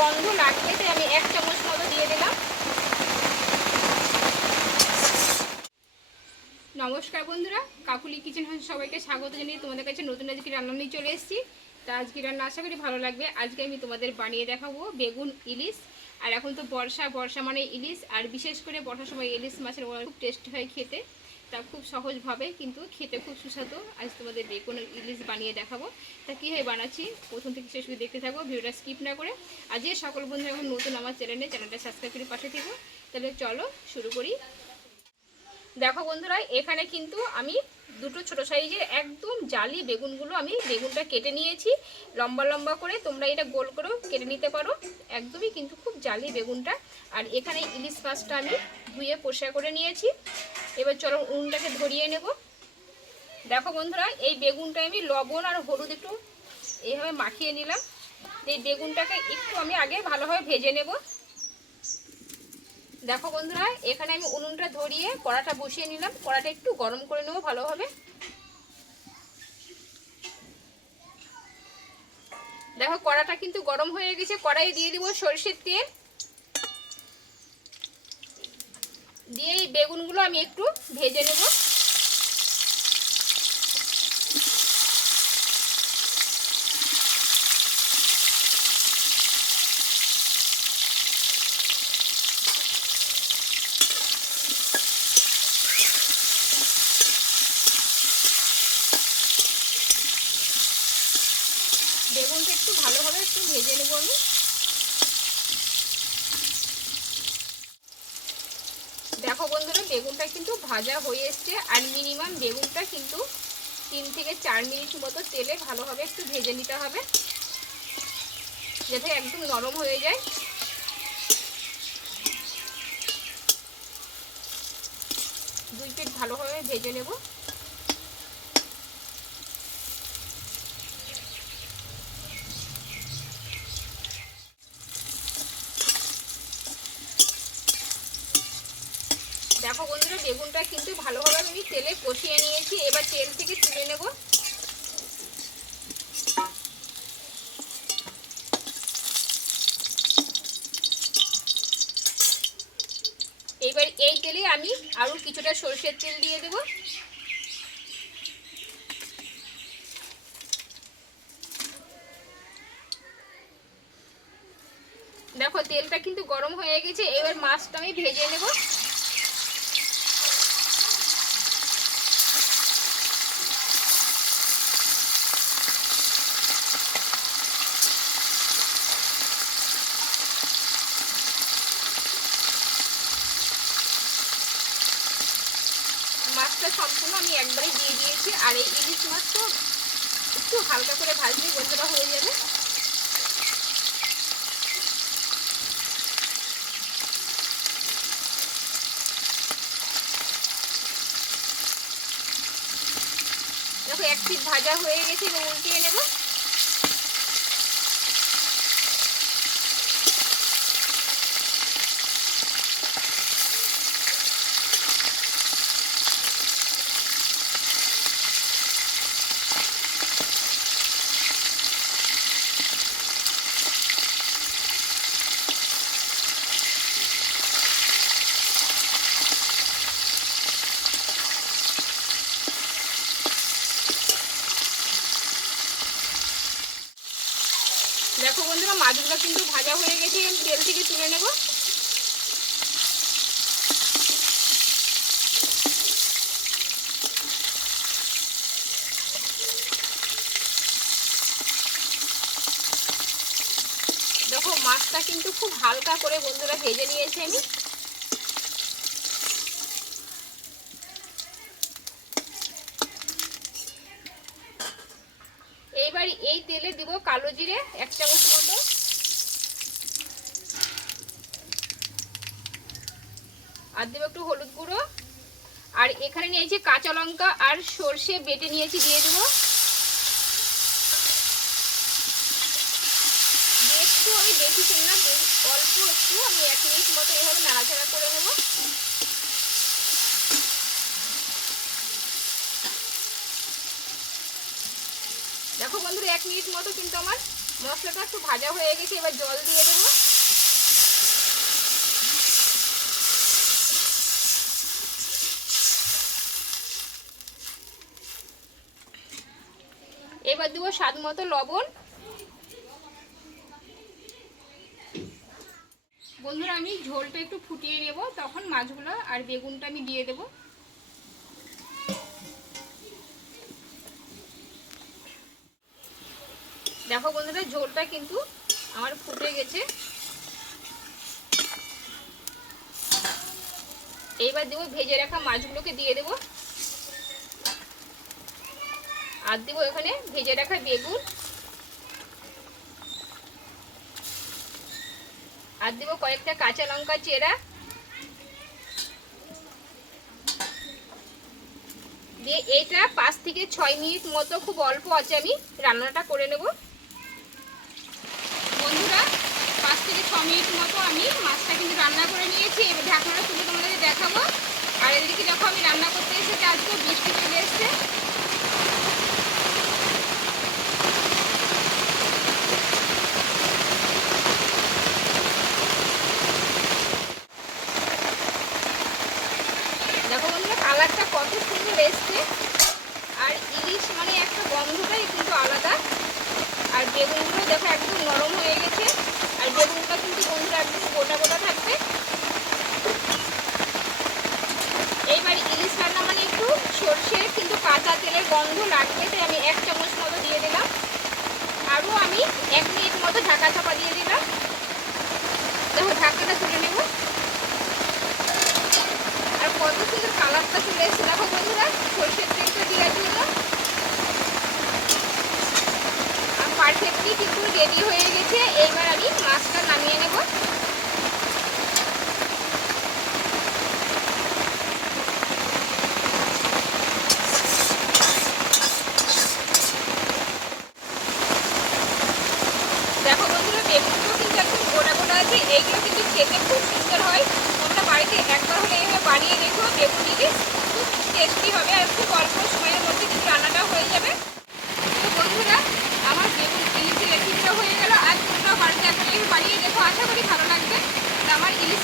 গন্ধ লাগবে তাই আমি এক চামচ মতো দিয়ে দিলাম। নমস্কার বন্ধুরা, কাকুলি কিচেন হাউস সবাইকে স্বাগত জানিয়ে তোমাদের কাছে নতুন আজকে রান্না নিয়ে চলে এসেছি। তা আজকে রান্না আশা করি ভালো লাগবে। আজকে আমি তোমাদের বানিয়ে দেখাবো বেগুন ইলিশ। আর এখন তো বর্ষা বর্ষা মানে ইলিশ। আর বিশেষ করে বর্ষার সময় ইলিশ মাছের খুব টেস্ট হয় খেতে। তা খুব সহজভাবে কিন্তু খেতে খুব সুস্বাদু। আজ তোমাদের বেগুন ইলিশ বানিয়ে দেখাবো। তা কীভাবে বানাচ্ছি? প্রথম থেকে শেষ দেখতে থাকব ভিডিওটা স্কিপ না করে। আর যে সকল বন্ধুরা এখন নতুন আমার চ্যানেলে চ্যানেলটা সাবস্ক্রাইব করে পাশে থেকো। তাহলে চলো শুরু করি। দেখো বন্ধুরা, এখানে কিন্তু আমি দুটো ছোট সাইজের একদম জালি বেগুনগুলো আমি বেগুনটা কেটে নিয়েছি। লম্বা লম্বা করে তোমরা এটা গোল করেও কেটে নিতে পারো। একদমই কিন্তু খুব জালি বেগুনটা। আর এখানে ইলিশ মাছটা আমি ধুয়ে পরিষ্কার করে নিয়েছি। এবার চলো উনুনটাকে ধরিয়ে নেব। দেখো বন্ধুরা, এই বেগুনটা আমি লবণ আর হলুদ একটু এইভাবে মাখিয়ে নিলাম। এই বেগুনটাকে একটু আমি আগে ভালোভাবে ভেজে নেব। দেখো বন্ধুরা, এখানে আমি উনুনটা ধরিয়ে কড়াটা বসিয়ে নিলাম। কড়াটা একটু গরম করে নেব ভালোভাবে। দেখো, কড়াটা কিন্তু গরম হয়ে গেছে। কড়াই দিয়ে দিব সরষের তেল। দিয়ে এই বেগুনগুলো আমি একটু ভেজে নেব। বেগুনটা একটু ভালোভাবে একটু ভেজে নেব আমি। দেখো বন্ধুরা, বেগুনটা কিন্তু ভাজা হয়ে এসছে আর মিনিমাম বেগুনটা কিন্তু তিন থেকে চার মিনিট মতো তেলে ভালোভাবে একটু ভেজে নিতে হবে, যাতে একদম নরম হয়ে যায়। দুই প্লেট ভালোভাবে ভেজে নেব দেখো বন্ধুরা বেগুনটা কিন্তু ভালোভাবে আমি তেলে কষিয়ে নিয়েছি। এবার তেল থেকে তুলে নেব। এইবার এই তেলে আমি আরও কিছুটা সরষের তেল দিয়ে দেব। দেখো, তেলটা কিন্তু গরম হয়ে গেছে। এবার মাছটা আমি ভেজে নেব মাছটা সম্পূর্ণ আমি একবারে দিয়ে দিয়েছি, আর এই ইলিশ মাছ তো একটু হালকা করে ভাজলে গোন্ধটা হয়ে যাবে। দেখো, এক পিস ভাজা হয়ে গেছে উল্টিয়ে নেব। দেখো বন্ধুরা, মাছগুলো কিন্তু ভাজা হয়ে গেছে, আমি তেল থেকে তুলে নেব। দেখো, মাছটা কিন্তু খুব হালকা করে বন্ধুরা ভেজে নিয়েছে আমি। এইবার এই তেলে দিব কালো জিরে, এক চামচ মতো। আর দেবো একটু হলুদ গুঁড়ো। আর এখানে নিয়েছি কাঁচা লঙ্কা আর সর্ষে বেটে নিয়েছি, দিয়ে দেবো। একটু আমি বেশি না, অল্প একটু, আমি এক মিনিট মতো এভাবে নাড়াচাড়া করে নেব। দেখো বন্ধুরা, এক মিনিট মতো কিন্তু আমার মশলাটা একটু ভাজা হয়ে গেছে, এবার জল দিয়ে দেবো। এবার দেবো স্বাদ মতো লবণ। বন্ধুরা, আমি ঝোলটা একটু ফুটিয়ে নেব, তখন মাছগুলো আর বেগুনটা আমি দিয়ে দেব। দেখো বন্ধুরা, ঝোলটা কিন্তু আমার ফুটে গেছে। এইবার দেবো ভেজে রাখা মাছগুলোকে দিয়ে দেবো। আর দেবো এখানে ভেজে রাখা বেগুন। আর দেবো কয়েকটা কাঁচা লঙ্কা চেরা। দিয়ে এইটা পাঁচ থেকে ছয় মিনিট মতো খুব অল্প আছে আমি রান্নাটা করে নেব বন্ধুরা পাঁচ থেকে ছ মিনিট মতো আমি মাছটা কিন্তু রান্না করে নিয়েছি। এবার ঢাকনাটা তুলে তোমাদেরকে দেখাবো। আর এদিকে দেখো, আমি রান্না করতে এসেছি আজকে, বৃষ্টি চলে এসছে। দেখো বন্ধুরা, কালারটা কত সুন্দর এসছে। আর ইলিশ মানে একটা গন্ধটাই কিন্তু আলাদা। আর বেগুনগুলো দেখো একদম নরম হয়ে গেছে। গোটা গোটা থাকবে। এইবার ইলিশ রান্না মানে একটু সর্ষে কিন্তু কাঁচা তেলের গন্ধ লাগবে, তাই আমি এক চামচ মতো দিয়ে দিলাম। আরও আমি এক মিনিট মতো ঢাকা চাপা দিয়ে দিলাম। দেখো ঢাকাটা তুলে নেব। আর কত সুন্দর কালারটা চলে এসেছে। দেখো বন্ধুরা, সরষের তেলটা দেওয়ার জন্য আর পারফেক্টলি কিন্তু রেডি হয়ে গেছে। এইবার আমি মাছটা নামিয়ে নেব। দেখো বন্ধুরা, বেগুনগুলো কিন্তু একদম গোটা গোটা আছে। এইগুলো কিন্তু খেতে খুব সুন্দর হয়। তোমরা বাড়িতে একবার হলে এইভাবে বানিয়ে দেখো। বেগুন খুব টেস্টি হবে আর খুব অল্প সময়ের মধ্যে কিন্তু রান্নাটাও হয়ে যাবে। তো বন্ধুরা আশা করি ভালো লাগবে। আমার ইলিশ